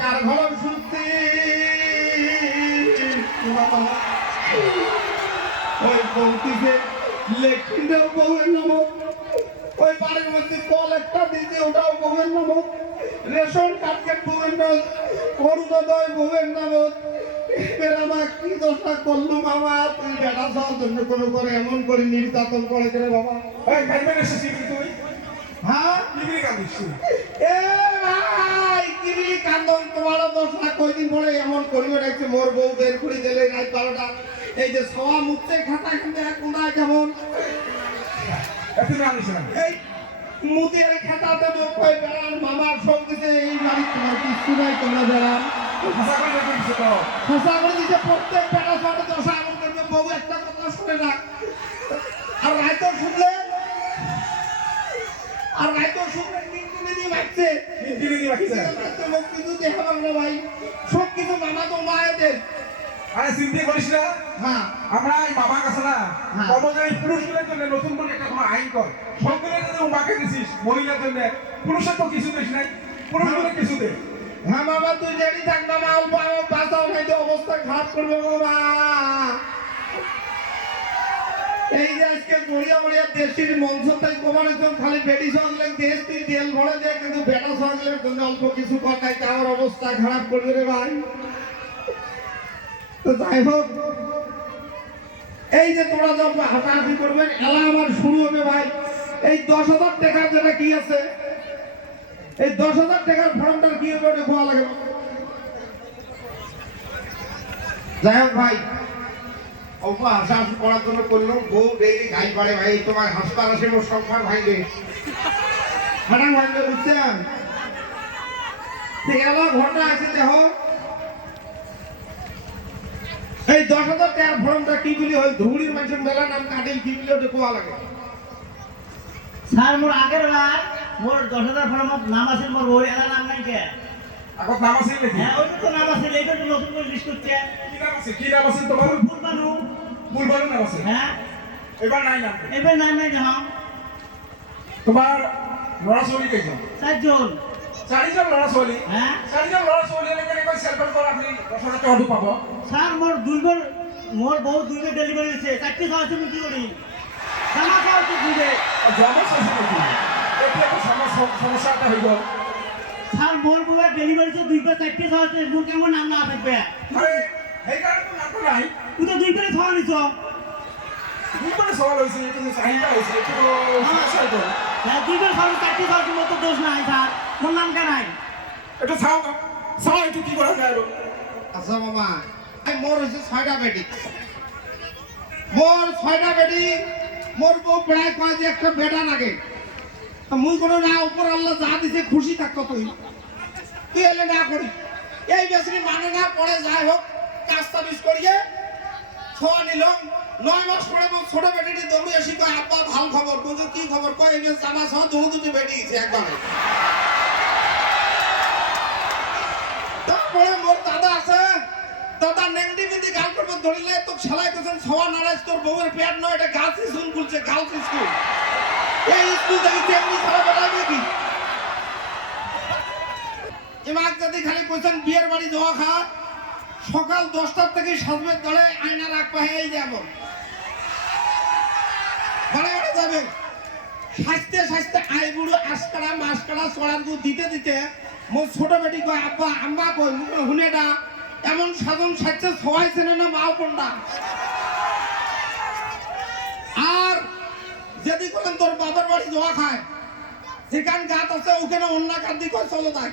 কার ঘর শুনতে। ওই বউটিকে লেখিন বউয়ের নাম। ওই বাড়ির মধ্যে কল একটা দিতে ওটাও বউয়ের নাম। রেশন কার্ডকে বউয়ের নাম অরুণোদয় বউয়ের নাম। এবার আমার কি দশা করল বাবা? তুই বেটা যাওয়ার জন্য কোনো করে এমন করে নির্যাতন করে বাবা। এই এসেছিস তুই? হ্যাঁ? কাঁদিস এ কয়দিন পরে এমন করিবে রাখছে মোর বউ বের করে দিলে রাত বারোটা। এই যে সওয়া মুখতে খাতা কিন্তু এক কোনায় কেমন? এই মুতের খাতা দেবো কই বেড়ান মামার সঙ্গে এই বাড়ি তোমার কিছু নাই তোমরা ভাষা করে খোসা দিচ্ছে প্রত্যেক সাথে দশা এমন করবে বউ একটা কথা শুনে না। আর রায়তো শুনলে? আর রায়তো শুনলে ভাই। সব কিছু মামা তো মায়েদের। আরে চিন্তা করিস না। হ্যাঁ। আমরা এই বাবা কাছে না হ্যাঁ। কর্মচারী পুরুষদের জন্য নতুন করে একটা কোনো আইন কর। উমাকে দিছিস মহিলার জন্য। পুরুষের তো কিছু দিস নাই পুরুষদের কিছু দে হ্যাঁ বাবা তুই রেডি থাক মামা বাঁচাও নাই অবস্থা খারাপ করবে বাবা। এই যে আজকে বড়িয়া বড়িয়া দেশের মঞ্চ তাই কমানোর জন্য খালি বেটি সহগলেন দেশ তুই তেল ভরে কিন্তু বেটা অল্প কিছু কর নাই তা অবস্থা খারাপ করবে রে ভাই। তো যাই হোক, এই যে তোমরা যখন হাঁটাহাঁটি করবেন এলা আমার শুরু হবে ভাই। এই দশ হাজার টাকার যেটা কি আছে, এই দশ হাজার টাকার ফর্মটার কি হবে ওটা খোয়া লাগে? যাই হোক ভাই অল্প হাসাহাসি করার জন্য করলাম। বউ ডেইলি গাই পারে ভাই তোমার হাসপাতাল আসে মোর সংসার ভাইবে হাঁটান ভাইবে বুঝছেন? গেল ঘটনা আছে দেখো। এই দশ হাজার টাকার ফর্মটা কি বলি হয় ধুবড়ির মানুষের মেলা নাম কাটিল কি বলি ওটা খোয়া লাগে। স্যার মোর আগের বার মোর দশ হাজার ফর্মত নাম আছিল মোর বই এটা নাম নাই কে এখন নাম আছে নাকি? হ্যাঁ ওইটা তো নাম আছিল এইটা নতুন করে লিস্ট করছে। কি নাম আছে? কি নাম আছে তোমার? মানু বুলবারের নাম আছে। হ্যাঁ। এবার নাই নাম। এবার নাই তোমার ল'ৰা ছোৱালী কেইজন? চারজন। চাৰিজন ল'ৰা ছোৱালী হ্যাঁ। চাৰিজন ল'ৰা ছোৱালী হ'লে কেনেকৈ চেলফেল কৰা আপুনি দহ হাজাৰ টকাটো পাব স্যার মোর দুইবার মোর বউ দুইবার ডেলিভারি হয়েছে চারটি খাওয়া তুমি কি করি জামা খাওয়া তো দুইবে জমা চাইছে নেকি এতিয়া সমস্যা এটা হৈ গ'ল। স্যার মোর বউয়ের ডেলিভারি হয়েছে দুইবার চারটি খাওয়া মোর কেমন নাম না থাকবে তুই তো খাওয়া নিছ চাহিদা সমস্যা খাওয়া খাওয়া তো দোষ নাই স্যার মোর নাম কে নাই? এইটো চাওঁ চাওঁ এইটো কি কৰা যায় আৰু। আচ্ছা মামা। এই মোর হচ্ছে ছয়টা বেটি মোর ছয়টা বেটি মোর বউ প্রায় কয় যে একটা বেটা লাগে। তা মুই কোনো না উপর আল্লাহ যা দিছে খুশি থাকতো তুই। তুই এলে না করি? এই বেশি মানে না পরে যাই হোক কাজ তাবিজ করিয়ে ছোয়া নিল নয় মাস তোর বউয়ের পেট নয়, এটা গার্লস স্কুল খুলছে গার্লস এই স্কুল থেকে তেমনি খেলা বেড়াবে কি? এবার যদি খালি কইছেন, বিয়ের বাড়ি যাওয়া খা সকাল দশটার থেকে সাজবে দলে আয়না রাখবা এই যাব বাড়ে বাড়ে যাবে। সাজতে সাজতে আই বুড়ো আশকারা মাসকারা চড়ার দিতে দিতে মোর ছোট বেটি কয়, আব্বা, আম্মা কই হুনেডা এমন সাধন সাজতে চেনে না মাও কোনটা? আর যদি বলেন তোর বাবার বাড়ি জোয়া খায়, যেখান গাত আছে, ওখানে অন্য কান্দি কয়, চলো যায়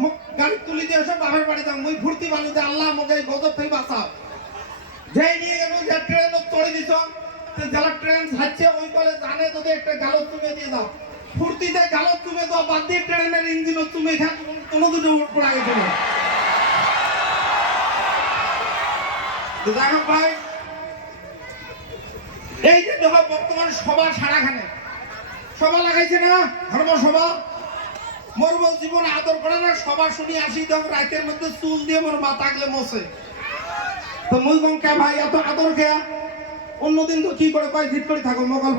মোক তুলি দিয়ে এসে, বাপের বাড়ি যাও। মুই ফুর্তি বানু যে আল্লাহ আমাকে এই গজব থেকে বাঁচাও। যেই নিয়ে গেল, যে ট্রেন চড়ে দিছ। যারা ট্রেন ছাড়ছে, ওই কলে জানে যদি একটা গালত তুমে দিয়ে দাও। ফুর্তিতে গালত তুমে দাও, বাদ দিয়ে ট্রেনের ইঞ্জিন তুমি খা কোনো দুটো উঠ পড়া গেছিল যাই হোক ভাই, এই যে দেখো, বর্তমান সভা সারাখানে। সভা লাগাইছে না ধর্মসভা? মোর বউ জীবন আদর করে না সভা শুনি আসি তখন রাতের মধ্যে চুল দিয়ে মোর মাথা গলে মশে তো মুই কে ভাই, এত আদর খেয়া অন্যদিন তো কি করে কয় ভিত করে থাকো মোকাল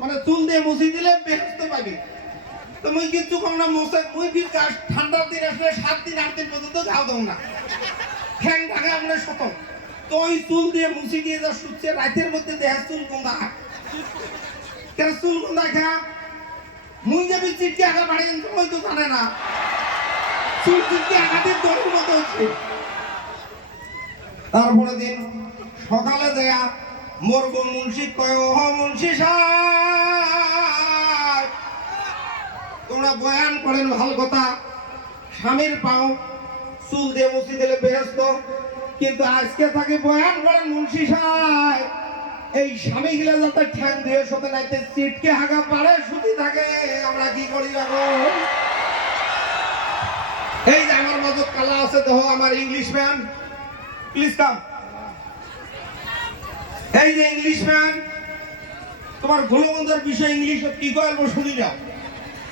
মানে চুল দিয়ে মুছি দিলে বেহস্তে পাবি। তো মুই কিচ্ছু কম না মশে মুই কি গাছ ঠান্ডার দিন আসলে সাত দিন, আট দিন পর্যন্ত ঘাও দাও না। ঠ্যাং ঢাকা আমরা শত। তো ওই চুল দিয়ে মুছি দিয়ে যা শুচ্ছে রাতের মধ্যে দেহ চুল গন্ধা। কেন চুল গন্ধা খা? মুই যাবি চিটকে আগা বাড়ি ওই তো জানে না। চুল চিটকে আঘাতের দড়ির মতো হচ্ছে তারপরে দিন সকালে দেয়া মরব মুন্সি কয় ও মুন্সি তোমরা বয়ান করেন ভালো কথা। স্বামীর পাও চুল দিয়ে মুছি দিলে বেহেস্ত। কিন্তু আজকে থাকে বয়ান করেন মুন্সি সাহেব। এই স্বামী গিলা যাতে ঠ্যাং দিয়ে সাথে নাইতে সিটকে হাগা পারে সুতি থাকে, আমরা কি করি এখন এই যে আমার মজত কালা আছে তো আমার ইংলিশ ম্যান প্লিজ কাম এই যে ইংলিশ ম্যান তোমার গোলবন্ধের বিষয় ইংলিশ কি আমি শুনি না।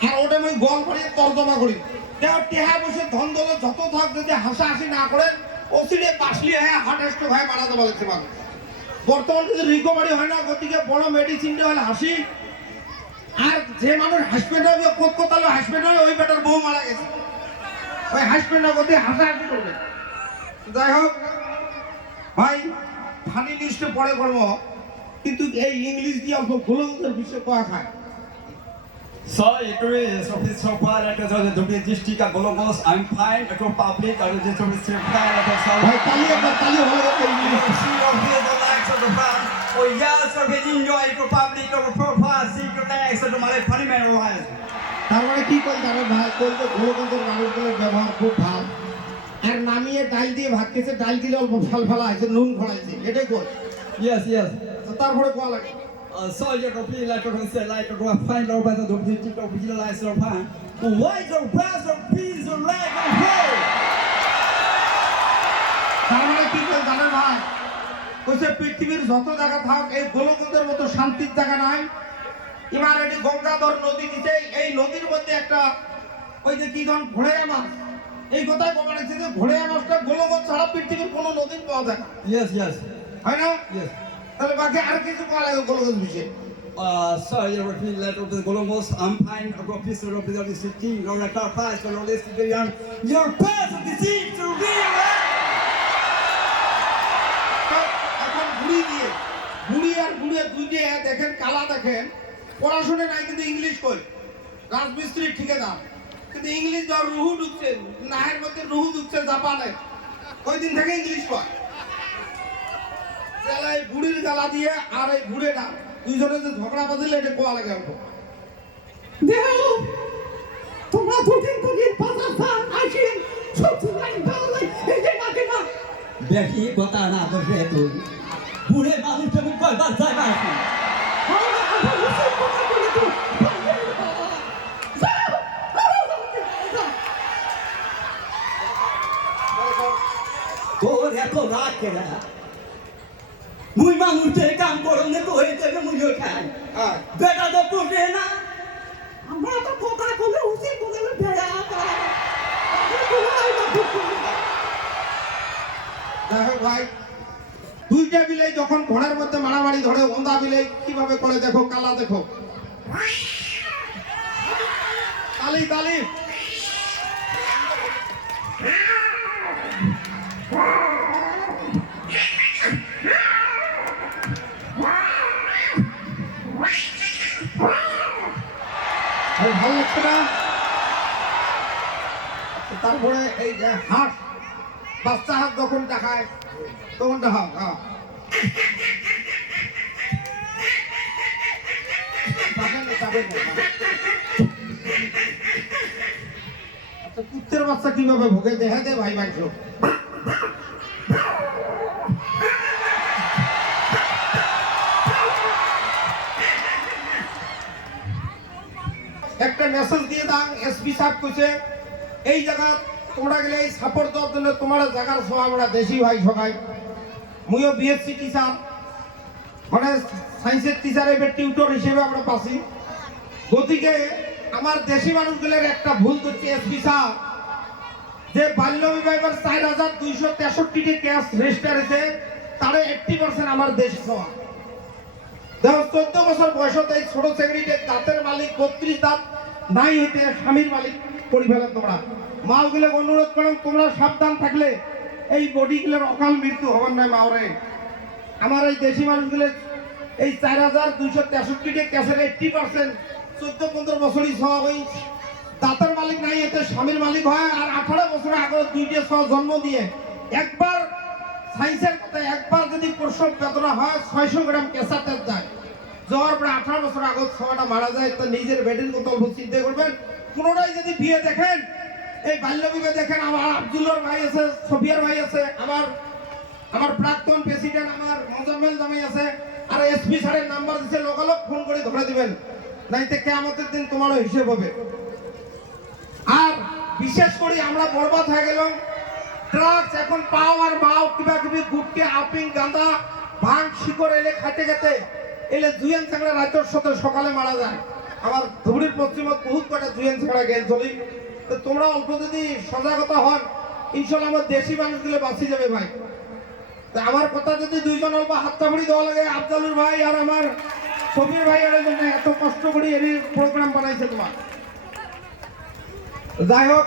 আর ওটা আমি গল করে তর্জমা করি। দেখ, টেহা বসে ধন যত থাক, যদি হাসা হাসি না করেন ওসিডে পাশলি হ্যাঁ হার্ট স্ট্রোক হয় মারা যাবে মানুষ। বর্তমান যদি রিকভারি হয় না গতিকে বড় মেডিসিনটা হলে হাসি আর যে মানুষ হাসপাতাল কোথাও হাসপাতাল ওই বেটার বউ মারা গেছে ওই হাসপাতাল গতি হাসা হাসি করবে যাই হোক ভাই ফানি লিস্টে পরে করব কিন্তু এই ইংলিশ দিয়ে অল্প গোলকের বিষয় কয়া খায় So it is office so far at the Dubi district of Gologos. I'm fine. At public, I will just receive fine at the ভাই south. তালি of fan. Oh yes, we enjoy the public of profile. The likes of the Malay Parliament rise. তার মানে কি করতে হবে ভাই বলতে গোলকের মানুষগুলোর ব্যবহার খুব ভালো আর নামিয়ে ডাল দিয়ে ভাত খেয়েছে ডাল দিলে অল্প ফাল ফালা হয়েছে নুন ফলাইছে এটাই কর yes. তো তারপরে কোয়া লাগে Uh, be like you're say like you're going to find out better the district of the likes of fan. Why the best of peace of life and হচ্ছে পৃথিবীর যত জায়গা থাক এই গোলকদের মতো শান্তির জায়গা নাই। এবার এটি গঙ্গাধর নদী নিচে এই নদীর মধ্যে একটা ওই যে কি ধরন ঘোড়ে মাছ এই কথাই বলা রাখছে যে ঘোড়ে মাছটা গোলক ছাড়া পৃথিবীর কোন নদীর পাওয়া যায় না। ইয়েস ইয়েস হয় না? ইয়েস তাহলে বাকি আর কিছু বলা লাগে গোলকদ বিষয়ে? Uh, sir, you're a letter of the Golomos. I'm fine. I'm a আর ঘুড়িয়ে দুইটে দেখেন কালা দেখেন। পড়াশোনা নাই কিন্তু ইংলিশ কই? রাজমিস্ত্রি ঠিকাদার। কিন্তু ইংলিশ ধর রুহু ঢুকছে নাহের মধ্যে রুহু ঢুকছে জাপানে। ওই দিন থেকে ইংলিশ কয়? এই বুড়ির গালা দিয়ে আর এই বুড়েটা দুইজনে যে ঝগড়া বাঁধিলে এটা কোয়া লাগে অল্প তোমরা দুদিন দুদিন আসেন ভালো লাগে এই যে না বেশি কথা না বসে তুই। বুড়ে মানুষ তুমি কয়বার বলে তো তোর এত রাগ কেনা মুই মানুষের কাম করো না তো হয়ে যাবে মুই খাই হ্যাঁ। বেটা তো করবে না। আমরা তো কথা বলে উচিত বলে ভেড়া ভাই দুইটা বিলাই যখন ঘোড়ার মধ্যে মারামারি ধরে, ওন্দা বিলাই কীভাবে করে দেখো, কালা দেখো। তালি তালি এই ভালো লাগছে না তারপরে এই যে হাঁস যখন দেখায়, তখন দেখাও হ্যাঁ। আচ্ছা কুত্তের বাচ্চা কীভাবে ভোগে? দেখা দে ভাই, মাংস। একটা মেসেজ দিয়ে দাও এসপি সাহেব কইছে, এই জায়গা তোমরা গেলে এই সাপোর্ট দেওয়ার জন্য তোমার জায়গার সব আমরা দেশি ভাই সবাই মুইও বিএসসি টিচার মানে সায়েন্সের টিচার এবার টিউটর হিসেবে আমরা পাচ্ছি। গতিকে আমার দেশি মানুষগুলোর একটা ভুল করছে এসপি সাহেব যে বাল্য বিবাহের চার হাজার দুইশো তেষট্টিটি ক্যাশ রেজিস্টার হয়েছে, তার এইটটি পার্সেন্ট আমার দেশ হওয়া দেখো, চোদ্দ বছর বয়সত ছোট সেক্রেটারি দাঁতের মালিক, বত্রিশ দাঁত, নাই হইতে স্বামীর মালিক। করি ফেলেন তোমরা মালগুলো অনুরোধ করেন তোমরা সাবধান থাকলে এই বডিগুলোর অকাল মৃত্যু হবার নয় মাওরে। আমার এই দেশি মানুষগুলো এই চার হাজার দুইশো তেষট্টিটি ক্যাশের এইটটি পার্সেন্ট চোদ্দ পনেরো বছরই সহ ওই দাঁতের মালিক নাই, এতে স্বামীর মালিক হয়, আর আঠারো বছর আগে দুইটা সহ জন্ম দিয়ে। একবার সাইন্সের কথা, একবার যদি প্রসব বেদনা হয়, ছয়শো গ্রাম তেল যায় যাওয়ার পরে আঠারো বছর আগত ছটা মারা যায়, তো নিজের বেডের কথা চিন্তা করবেন। পুনরায় যদি বিয়ে দেখেন, এই বাল্য বিবাহ দেখেন, আমার আব্দুল্লার ভাই আছে, সফিয়ার ভাই আছে, আমার আমার প্রাক্তন প্রেসিডেন্ট আমার মোজাম্মেল জামাই আছে, আর এসপি স্যারের নাম্বার দিছে, লোকালোক ফোন করে ধরে দিবেন। নাইতে কেমতের দিন তোমারও হিসেব হবে। আর বিশেষ করে আমরা বরবাদ হয়ে গেলাম। ড্রাগস এখন পাও আর মাও কিবা কিবি গুটকে, আপিং, গাঁদা, ভাঙ, শিকড় এলে খাইতে খেতে, এলে জুয়েন ছাগড়া রাতের সাথে সকালে মারা যায়। আমার ধুবড়ির পশ্চিমত বহুত কটা জুয়েন ছাগড়া গেল চলি। তো তোমরা অল্প যদি সজাগতা হন, ইনশাল্লাহ আমার দেশি মানুষ দিলে বাঁচি যাবে ভাই। তা আমার কথা যদি দুইজন অল্প হাত হাততাবড়ি দেওয়া লাগে, আফজালুর ভাই আর আমার সবির ভাই এর জন্য এত কষ্ট করে এর প্রোগ্রাম বানাইছে তোমার। যাই হোক,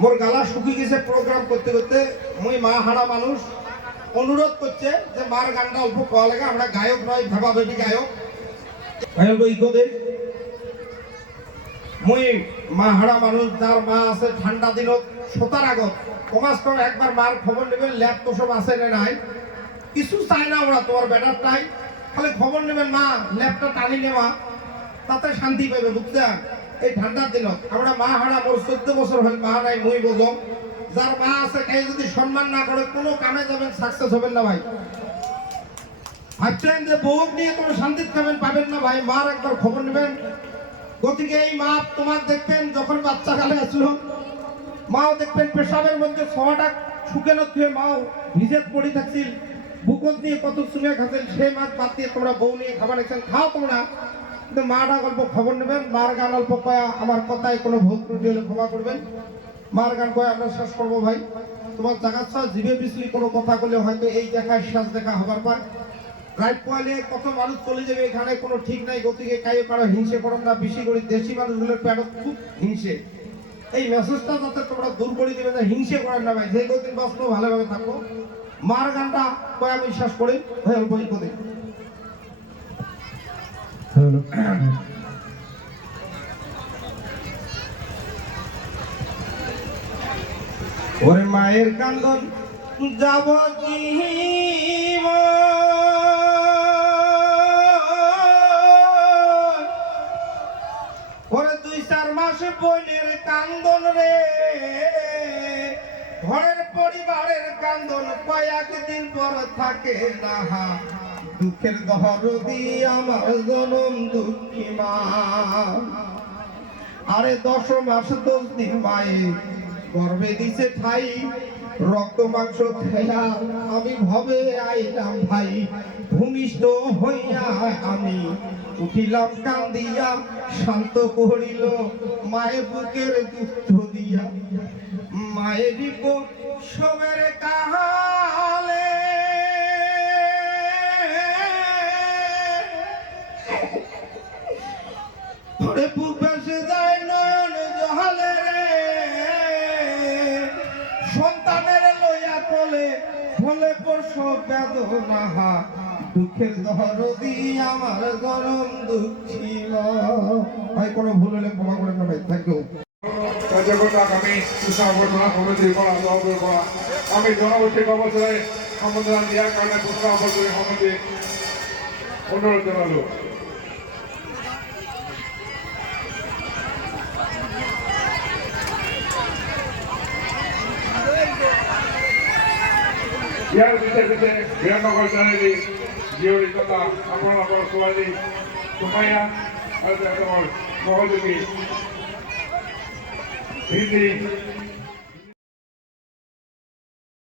মোর গালা শুকি গেছে প্রোগ্রাম করতে করতে। মুই মা হারা মানুষ। অনুরোধ করছে যে মার গানটা অল্প কওয়া লাগে, আমরা গায়ক নয় ভাবা বেবি গায়ক। ইকোদে মুই মানুষ, যার মা আছে ঠান্ডা দিনত সোতার আগত। কমাস কম একবার মার খবর নেবেন ল্যাব তো সব আছে না নাই। কিছু চাই না ওরা, তোমার ব্যাটার টাই খালি খবর নেবেন, মা ল্যাবটা টানি নেওয়া তাতে শান্তি পাবে বুঝছেন এই ঠান্ডার দিনত। আমরা মা হারা মোর চোদ্দ বছর হল মা নাই, মুই বোঝম যার মা আছে কে যদি সম্মান না করে, কোনো কামে যাবেন সাকসেস হবেন না ভাই। ভাবছেন যে বউ নিয়ে কোনো শান্তির খাবেন পাবেন না ভাই, মার একবার খবর নেবেন। গতিকে এই মা তোমার দেখবেন যখন বাচ্চা কালে আসলো, মাও দেখবেন পেশাবের মধ্যে ছটা শুকানো ধুয়ে মাও ভিজে পড়ে থাকছিল। বুকত দিয়ে কত চুমে খাচ্ছেন সেই মাছ বাদ দিয়ে তোমরা বউ নিয়ে খাবার এসেছেন খাও তোমরা। কিন্তু মাটা গল্প খবর নেবেন, মার গান অল্প কয়া আমার কথায় কোনো ভুল ত্রুটি হলে ক্ষমা করবেন। মার গান কয়ে আমরা শেষ করব ভাই। তোমার জায়গা ছাড়া জিভে পিছলি কোনো কথা বলে হয়তো এই দেখায় শেষ দেখা হবার পর পয়েলে কত মানুষ চলে যাবে, এখানে কোনো ঠিক নাই, গতিকে কারও হিংসে করো না, বেশি করে দেশি মানুষগুলোর খুব হিংসে। এই মেসেজটা তোমরা দূর করে দিবে না, হিংসে ভাই, যে গতির বাঁচলো, ভালোভাবে থাকব মার গানটা কয়ে আমি করি অল্প করে ওরে মায়ের কান্দন, যাব ওরে বোনের কান্দন রে। ঘরের পরিবারের কান্দন পর থাকে না। দুঃখের আমার জনম দুঃখী মা। আরে দশ মাস দশ দিন মায়ে, গর্ভে দিছে ঠাই, রক্ত মাংস খেয়া আমি ভবে আইলাম ভাই। ভূমিষ্ঠ হইয়া আমি উঠিলাম কান্দিয়া, শান্ত করিল, মায়ের বুকের দুঃখ দিয়া। মায়ের সবের কাহালে জহালে সন্তানের লইয়া কোলে ফলে প্রসব বেদনা হা দুঃখের দরদি আমার গরম দুঃখী ভাই, কোনো ভুল হলে ক্ষমা করে না থ্যাংক ইউ আমি সুসাবর্ধনা কমিটির করা দল করা আমি জনগোষ্ঠী অবসরে সম্বোধনা দেওয়ার কারণে সুসাবর্ধনী কমিটি অনুরোধ জানালো। ইয়ার ভিতরে ভিতরে বিরাট নগর জানালি దేవుడితో సంపూర్ణ పరచుకోవాలి సుమయ్య మొహదుకి ఇది